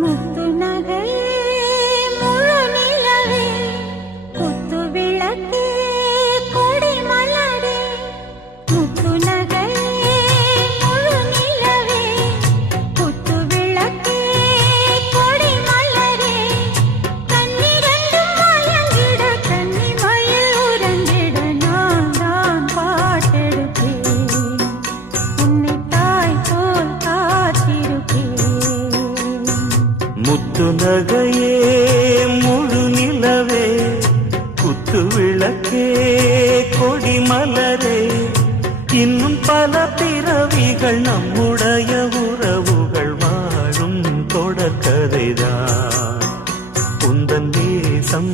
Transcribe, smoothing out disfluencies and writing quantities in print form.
முத்து நகையே முழு நிலவே குத்து விளக்கே கொடி மலரே முத்து நகையே முழு நிலவே குத்து விளக்கே கொடி மலரே கண்ணிரண்டும் மயங்கிட கன்னி மயில் உறங்கிட நான் தான் பாட்டெடுப்பேன் உன்னை தாய் போல் காத்திருப்பேன் முத்து நகையே முழு நிலவே குத்து விளக்கே கொடி மலரே இன்னும் பல பிறவிகள் நம்முடைய உறவுகள் வாழும் தொடர்கதைதான் உந்தன் தேசம்